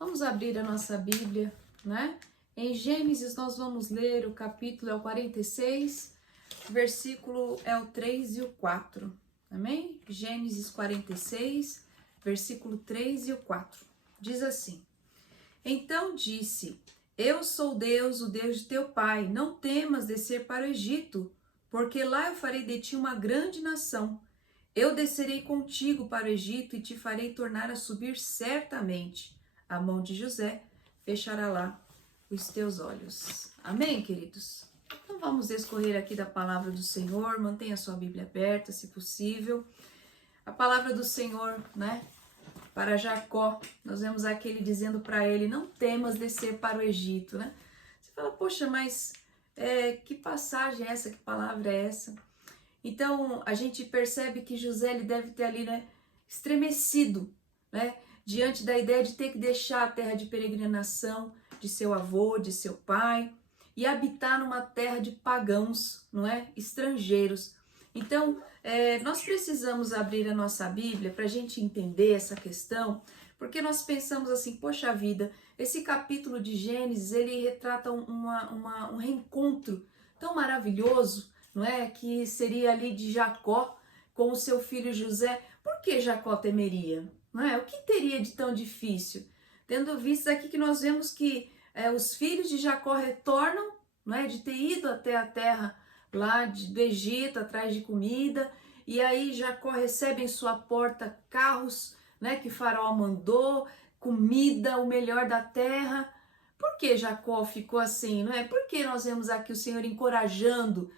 Vamos abrir a nossa Bíblia, né? Em Gênesis nós vamos ler o capítulo 46, versículo é o 3 e o 4. Amém? Gênesis 46, versículo 3 e o 4. Diz assim: Então disse: Eu sou Deus, o Deus de teu pai. Não temas descer para o Egito, porque lá eu farei de ti uma grande nação. Eu descerei contigo para o Egito e te farei tornar a subir certamente. A mão de José fechará lá os teus olhos. Amém, queridos? Então vamos escorrer aqui da palavra do Senhor. Mantenha a sua Bíblia aberta, se possível. A palavra do Senhor, né? Para Jacó, nós vemos aqui ele dizendo para ele: não temas descer para o Egito, né? Você fala, poxa, mas que passagem é essa? Que palavra é essa? Então a gente percebe que José ele deve ter ali, né, estremecido, né, diante da ideia de ter que deixar a terra de peregrinação de seu avô, de seu pai, e habitar numa terra de pagãos, não é? Estrangeiros. Então, nós precisamos abrir a nossa Bíblia para a gente entender essa questão, porque nós pensamos assim, poxa vida, esse capítulo de Gênesis, ele retrata um reencontro tão maravilhoso, não é? Que seria ali de Jacó com o seu filho José. Por que Jacó temeria? Não é? O que teria de tão difícil? Tendo visto aqui que nós vemos que os filhos de Jacó retornam, não é? De ter ido até a terra lá do Egito, atrás de comida, e aí Jacó recebe em sua porta carros, né, que Faraó mandou, comida, o melhor da terra. Por que Jacó ficou assim, não é? Por que nós vemos aqui o Senhor encorajando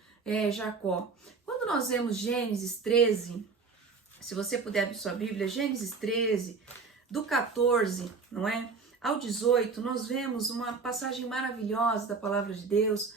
Jacó? Quando nós vemos Gênesis 13, se você puder abrir sua Bíblia, Gênesis 13, do 14, não é? Ao 18, nós vemos uma passagem maravilhosa da palavra de Deus,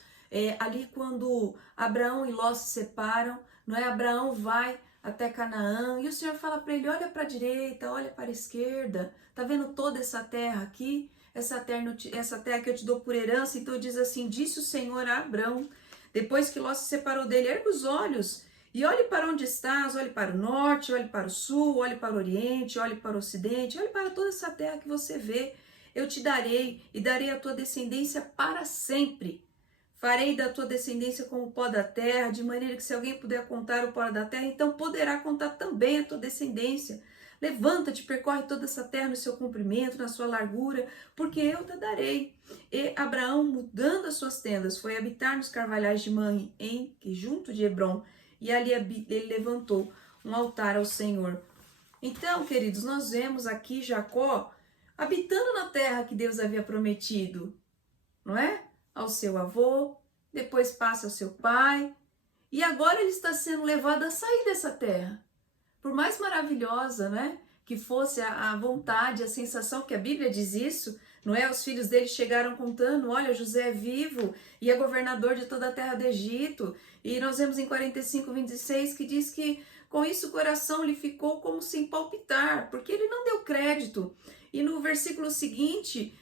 ali quando Abraão e Ló se separam, não é? Abraão vai até Canaã e o Senhor fala para ele: olha para a direita, olha para a esquerda, tá vendo toda essa terra aqui? Essa terra que eu te dou por herança. Então diz assim: disse o Senhor a Abraão, depois que Ló se separou dele: ergue os olhos e olhe para onde estás, olhe para o norte, olhe para o sul, olhe para o oriente, olhe para o ocidente, olhe para toda essa terra que você vê. Eu te darei e darei a tua descendência para sempre. Farei da tua descendência como o pó da terra, de maneira que se alguém puder contar o pó da terra, então poderá contar também a tua descendência. Levanta-te, percorre toda essa terra no seu comprimento, na sua largura, porque eu te darei. E Abraão, mudando as suas tendas, foi habitar nos carvalhais de Manre, junto de Hebrom, e ali ele levantou um altar ao Senhor. Então, queridos, nós vemos aqui Jacó habitando na terra que Deus havia prometido, não é? Ao seu avô, depois passa ao seu pai, e agora ele está sendo levado a sair dessa terra. Por mais maravilhosa, né, que fosse a vontade, a sensação, que a Bíblia diz isso, não é? Os filhos dele chegaram contando: olha, José é vivo e é governador de toda a terra do Egito. E nós vemos em 45:26 que diz que com isso o coração lhe ficou como sem palpitar, porque ele não deu crédito. E no versículo seguinte,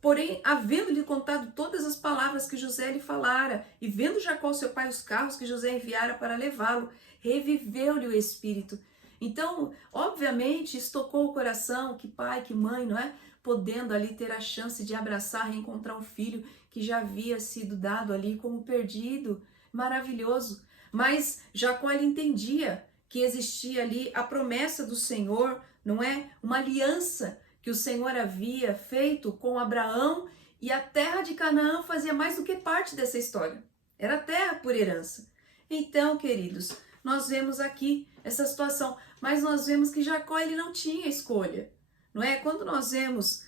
porém, havendo-lhe contado todas as palavras que José lhe falara, e vendo Jacó seu pai os carros que José enviara para levá-lo, reviveu-lhe o espírito. Então, obviamente, estocou o coração, que pai, que mãe, não é? Podendo ali ter a chance de abraçar, reencontrar um filho que já havia sido dado ali como perdido. Maravilhoso. Mas Jacó, ele entendia que existia ali a promessa do Senhor, não é? Uma aliança que o Senhor havia feito com Abraão, e a terra de Canaã fazia mais do que parte dessa história. Era terra por herança. Então, queridos, nós vemos aqui essa situação, mas nós vemos que Jacó, ele não tinha escolha, não é? Quando nós vemos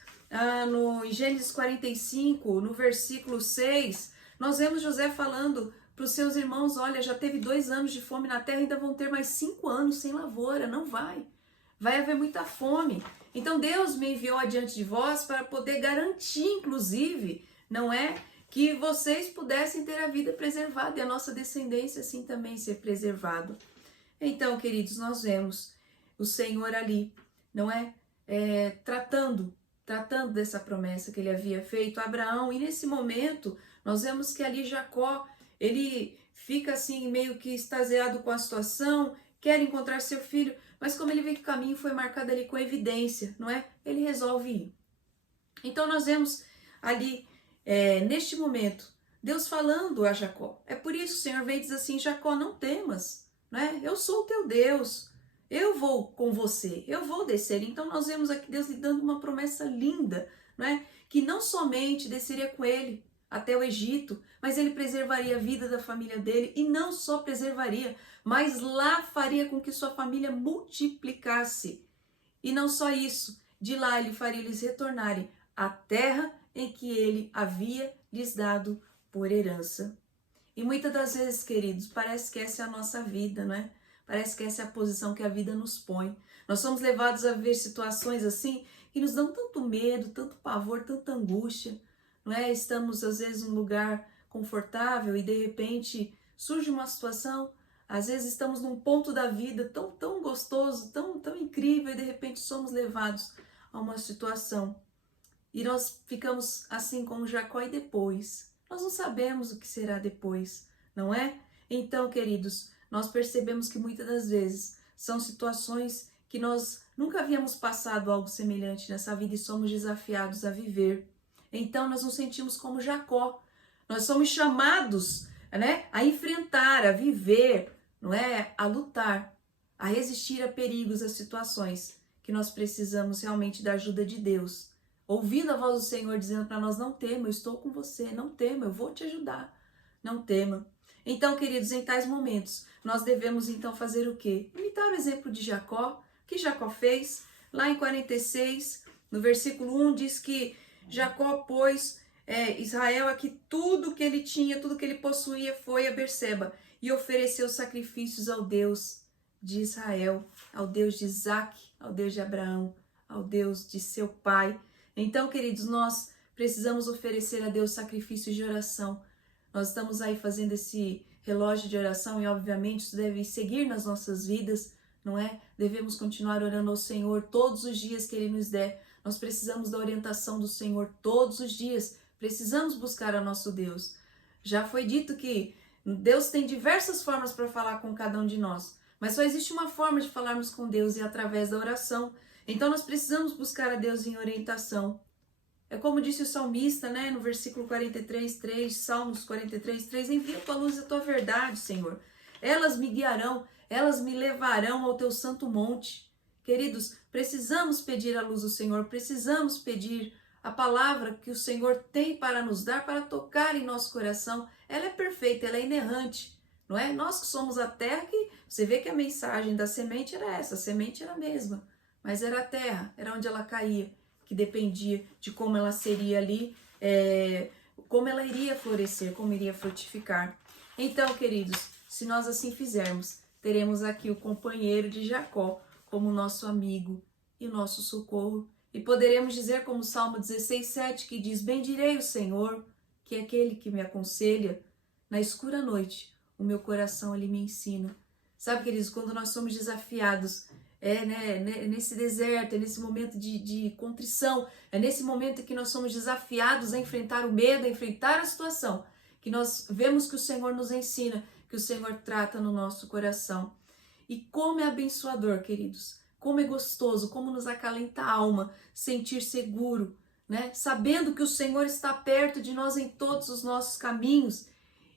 no Gênesis 45, no versículo 6, nós vemos José falando para os seus irmãos: olha, já teve 2 anos de fome na terra, ainda vão ter mais 5 anos sem lavoura, não vai haver muita fome. Então Deus me enviou adiante de vós para poder garantir, inclusive, não é? Que vocês pudessem ter a vida preservada e a nossa descendência assim também ser preservado. Então, queridos, nós vemos o Senhor ali, não é? Tratando dessa promessa que ele havia feito a Abraão. E nesse momento, nós vemos que ali Jacó, ele fica assim meio que extasiado com a situação, quer encontrar seu filho, mas como ele vê que o caminho foi marcado ali com evidência, não é? Ele resolve ir. Então nós vemos ali, neste momento, Deus falando a Jacó. É por isso que o Senhor vem e diz assim: Jacó, não temas, né? Eu sou o teu Deus, eu vou com você, eu vou descer. Então nós vemos aqui Deus lhe dando uma promessa linda, né? Que não somente desceria com ele até o Egito, mas ele preservaria a vida da família dele, e não só preservaria, mas lá faria com que sua família multiplicasse. E não só isso, de lá ele faria eles retornarem à terra em que ele havia lhes dado por herança. E muitas das vezes, queridos, parece que essa é a nossa vida, não é? Parece que essa é a posição que a vida nos põe. Nós somos levados a ver situações assim que nos dão tanto medo, tanto pavor, tanta angústia, não é? Estamos às vezes num lugar confortável e de repente surge uma situação, às vezes estamos num ponto da vida tão gostoso, tão incrível, e de repente somos levados a uma situação e nós ficamos assim como Jacó. E depois nós não sabemos o que será depois, não é? Então, queridos, nós percebemos que muitas das vezes são situações que nós nunca havíamos passado algo semelhante nessa vida e somos desafiados a viver. Então nós nos sentimos como Jacó. Nós somos chamados, né, a enfrentar, a viver, não é? A lutar, a resistir a perigos, a situações que nós precisamos realmente da ajuda de Deus. Ouvindo a voz do Senhor dizendo para nós: não tema, eu estou com você, não tema, eu vou te ajudar, não tema. Então, queridos, em tais momentos, nós devemos então fazer o quê? Imitar o exemplo de Jacó. O que Jacó fez? Lá em 46, no versículo 1, diz que Jacó pôs Israel aqui tudo que ele tinha, tudo que ele possuía, foi a Berseba e ofereceu sacrifícios ao Deus de Israel, ao Deus de Isaac, ao Deus de Abraão, ao Deus de seu pai. Então, queridos, nós precisamos oferecer a Deus sacrifícios de oração. Nós estamos aí fazendo esse relógio de oração e, obviamente, isso deve seguir nas nossas vidas, não é? Devemos continuar orando ao Senhor todos os dias que Ele nos der. Nós precisamos da orientação do Senhor todos os dias. Precisamos buscar ao nosso Deus. Já foi dito que Deus tem diversas formas para falar com cada um de nós, mas só existe uma forma de falarmos com Deus, e é através da oração. Então nós precisamos buscar a Deus em orientação. É como disse o salmista, né, no versículo 43:3, Salmos 43:3, envia a tua luz e a tua verdade, Senhor. Elas me guiarão, elas me levarão ao teu santo monte. Queridos, precisamos pedir a luz do Senhor, precisamos pedir a palavra que o Senhor tem para nos dar, para tocar em nosso coração. Ela é perfeita, ela é inerrante, não é? Nós que somos a terra, que você vê que a mensagem da semente era essa, a semente era a mesma, mas era a terra, era onde ela caía, que dependia de como ela seria ali, como ela iria florescer, como iria frutificar. Então, queridos, se nós assim fizermos, teremos aqui o companheiro de Jacó como nosso amigo e nosso socorro. E poderemos dizer como o Salmo 16:7, que diz: bendirei o Senhor, que é aquele que me aconselha. Na escura noite, o meu coração ele me ensina. Sabe, queridos, quando nós somos desafiados, nesse deserto, é nesse momento de contrição, é nesse momento que nós somos desafiados a enfrentar o medo, a enfrentar a situação, que nós vemos que o Senhor nos ensina, que o Senhor trata no nosso coração. E como é abençoador, queridos, como é gostoso, como nos acalenta a alma sentir seguro, né? Sabendo que o Senhor está perto de nós em todos os nossos caminhos.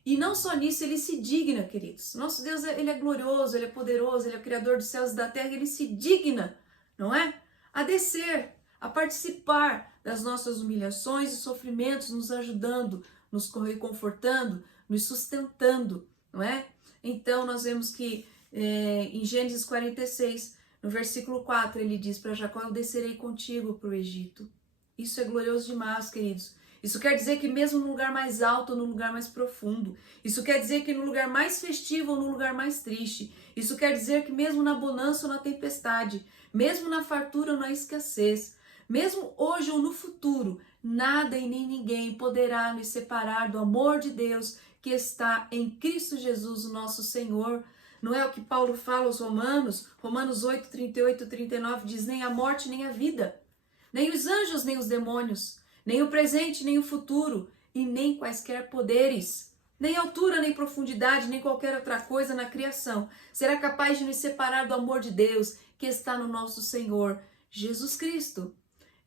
E não só nisso, Ele se digna, queridos. Nosso Deus, Ele é glorioso, Ele é poderoso, Ele é o Criador dos céus e da terra, Ele se digna, não é? A descer, a participar das nossas humilhações e sofrimentos, nos ajudando, nos reconfortando, nos sustentando, não é? Então, nós vemos que em Gênesis 46, no versículo 4, ele diz para Jacó: eu descerei contigo para o Egito. Isso é glorioso demais, queridos. Isso quer dizer que mesmo no lugar mais alto ou no lugar mais profundo, isso quer dizer que no lugar mais festivo ou no lugar mais triste, isso quer dizer que mesmo na bonança ou na tempestade, mesmo na fartura ou na escassez, mesmo hoje ou no futuro, nada e nem ninguém poderá nos separar do amor de Deus que está em Cristo Jesus, o nosso Senhor. Não é o que Paulo fala aos Romanos? Romanos 8, 38, 39 diz: nem a morte, nem a vida, nem os anjos, nem os demônios, nem o presente, nem o futuro, e nem quaisquer poderes, nem altura, nem profundidade, nem qualquer outra coisa na criação será capaz de nos separar do amor de Deus que está no nosso Senhor Jesus Cristo.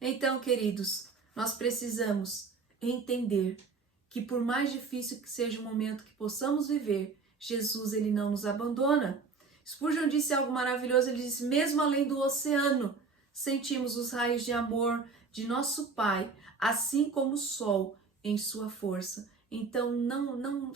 Então, queridos, nós precisamos entender que por mais difícil que seja o momento que possamos viver, Jesus, ele não nos abandona. Spurgeon disse algo maravilhoso, ele disse, mesmo além do oceano, sentimos os raios de amor de nosso Pai, assim como o sol em sua força. Então, não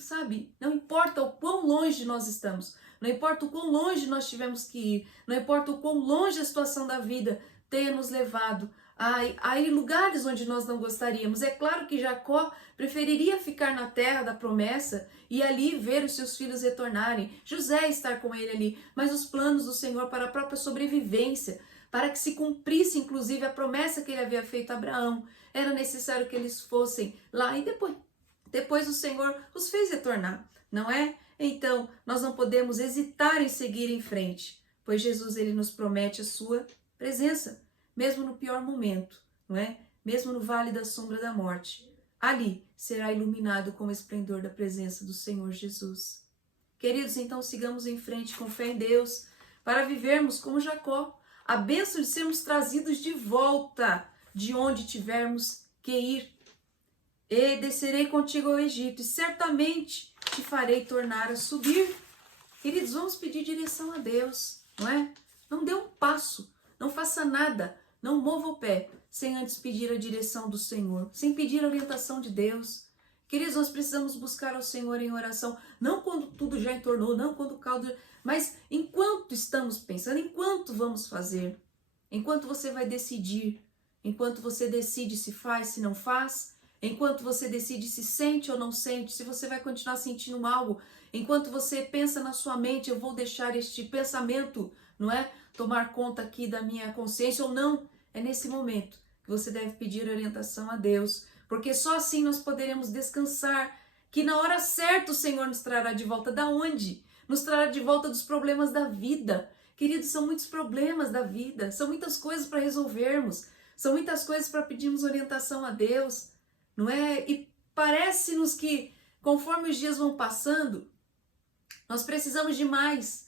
importa o quão longe nós estamos, não importa o quão longe nós tivemos que ir, não importa o quão longe a situação da vida tenha nos levado a ir lugares onde nós não gostaríamos. É claro que Jacó preferiria ficar na terra da promessa e ali ver os seus filhos retornarem, José estar com ele ali, mas os planos do Senhor para a própria sobrevivência, para que se cumprisse inclusive a promessa que ele havia feito a Abraão, era necessário que eles fossem lá e depois o Senhor os fez retornar, não é? Então, nós não podemos hesitar em seguir em frente, pois Jesus, ele nos promete a sua presença, mesmo no pior momento, não é? Mesmo no vale da sombra da morte, ali será iluminado com o esplendor da presença do Senhor Jesus. Queridos, então sigamos em frente com fé em Deus, para vivermos como Jacó, a bênção de sermos trazidos de volta de onde tivermos que ir. E descerei contigo ao Egito, e certamente te farei tornar a subir. Queridos, vamos pedir direção a Deus, não é? Não dê um passo, não faça nada, não mova o pé, sem antes pedir a direção do Senhor, sem pedir a orientação de Deus. Queridos, nós precisamos buscar ao Senhor em oração, não quando tudo já entornou, não quando o caldo... Mas enquanto estamos pensando, enquanto vamos fazer, enquanto você vai decidir, enquanto você decide se faz, se não faz, enquanto você decide se sente ou não sente, se você vai continuar sentindo algo, enquanto você pensa na sua mente, eu vou deixar este pensamento, não é? Tomar conta aqui da minha consciência ou não, é nesse momento que você deve pedir orientação a Deus, porque só assim nós poderemos descansar, que na hora certa o Senhor nos trará de volta. Da onde? Nos trará de volta dos problemas da vida. Queridos, são muitos problemas da vida, são muitas coisas para resolvermos, são muitas coisas para pedirmos orientação a Deus, não é? E parece-nos que, conforme os dias vão passando, nós precisamos de mais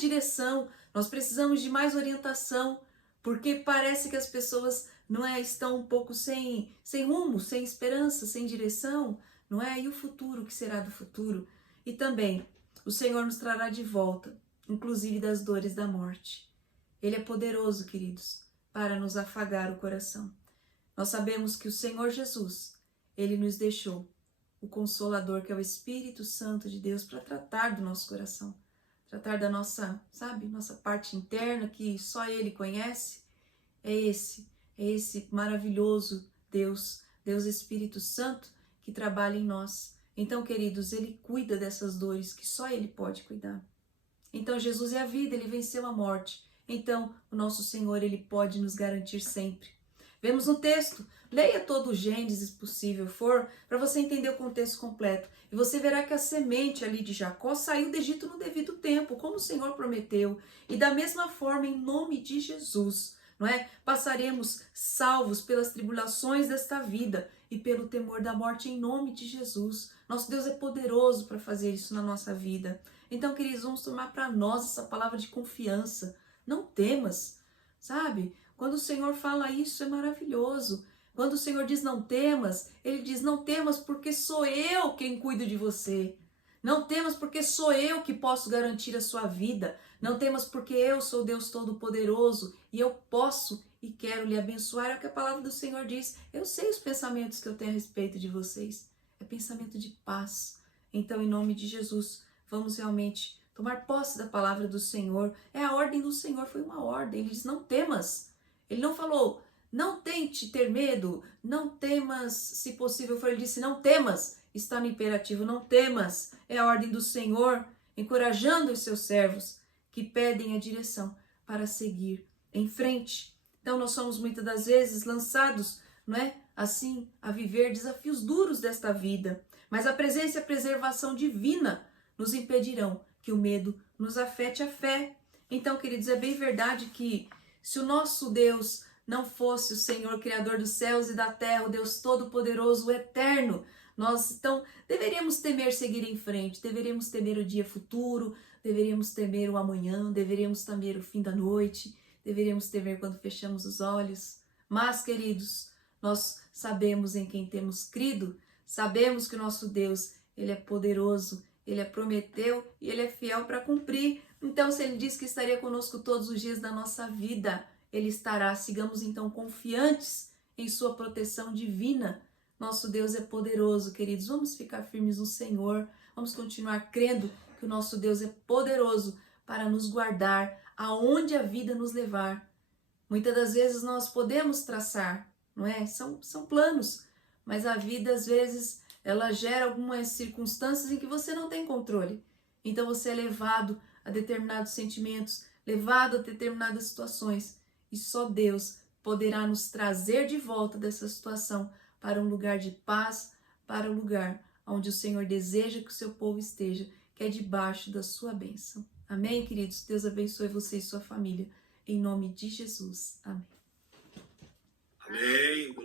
direção, nós precisamos de mais orientação, porque parece que as pessoas, não é, estão um pouco sem rumo, sem esperança, sem direção, não é? E o futuro, o que será do futuro? E também, o Senhor nos trará de volta, inclusive das dores da morte. Ele é poderoso, queridos, para nos afagar o coração. Nós sabemos que o Senhor Jesus, ele nos deixou o Consolador, que é o Espírito Santo de Deus, para tratar do nosso coração, tratar da nossa, nossa parte interna, que só Ele conhece. É esse maravilhoso Deus Espírito Santo, que trabalha em nós. Então, queridos, Ele cuida dessas dores que só Ele pode cuidar. Então, Jesus é a vida, Ele venceu a morte. Então, o nosso Senhor, Ele pode nos garantir sempre. Vemos no texto, leia todo o Gênesis, se possível for, para você entender o contexto completo. E você verá que a semente ali de Jacó saiu do Egito no devido tempo, como o Senhor prometeu. E da mesma forma, em nome de Jesus, não é? Passaremos salvos pelas tribulações desta vida e pelo temor da morte em nome de Jesus. Nosso Deus é poderoso para fazer isso na nossa vida. Então, queridos, vamos tomar para nós essa palavra de confiança. Não temas, sabe? Quando o Senhor fala isso, é maravilhoso. Quando o Senhor diz não temas, Ele diz não temas porque sou eu quem cuido de você. Não temas porque sou eu que posso garantir a sua vida. Não temas porque eu sou Deus Todo-Poderoso e eu posso e quero lhe abençoar. É o que a palavra do Senhor diz. Eu sei os pensamentos que eu tenho a respeito de vocês. É pensamento de paz. Então, em nome de Jesus, vamos realmente tomar posse da palavra do Senhor. É a ordem do Senhor, foi uma ordem. Ele diz não temas. Ele não falou, não tente ter medo, não temas, se possível for, ele disse, não temas, está no imperativo, não temas, é a ordem do Senhor, encorajando os seus servos, que pedem a direção para seguir em frente. Então nós somos muitas das vezes lançados, não é, assim, a viver desafios duros desta vida, mas a presença e a preservação divina nos impedirão que o medo nos afete a fé. Então, queridos, é bem verdade que se o nosso Deus não fosse o Senhor, Criador dos céus e da terra, o Deus Todo-Poderoso, o Eterno, nós então deveríamos temer seguir em frente, deveríamos temer o dia futuro, deveríamos temer o amanhã, deveríamos temer o fim da noite, deveríamos temer quando fechamos os olhos. Mas, queridos, nós sabemos em quem temos crido, sabemos que o nosso Deus, Ele é poderoso, Ele prometeu e Ele é fiel para cumprir. Então, se Ele disse que estaria conosco todos os dias da nossa vida, Ele estará. Sigamos então confiantes em sua proteção divina. Nosso Deus é poderoso, queridos. Vamos ficar firmes no Senhor. Vamos continuar crendo que o nosso Deus é poderoso para nos guardar aonde a vida nos levar. Muitas das vezes nós podemos traçar, não é? São planos, mas a vida às vezes ela gera algumas circunstâncias em que você não tem controle. Então você é levado a determinados sentimentos, levado a determinadas situações, e só Deus poderá nos trazer de volta dessa situação para um lugar de paz, para um lugar onde o Senhor deseja que o seu povo esteja, que é debaixo da sua bênção. Amém, queridos? Deus abençoe você e sua família. Em nome de Jesus. Amém. Amém.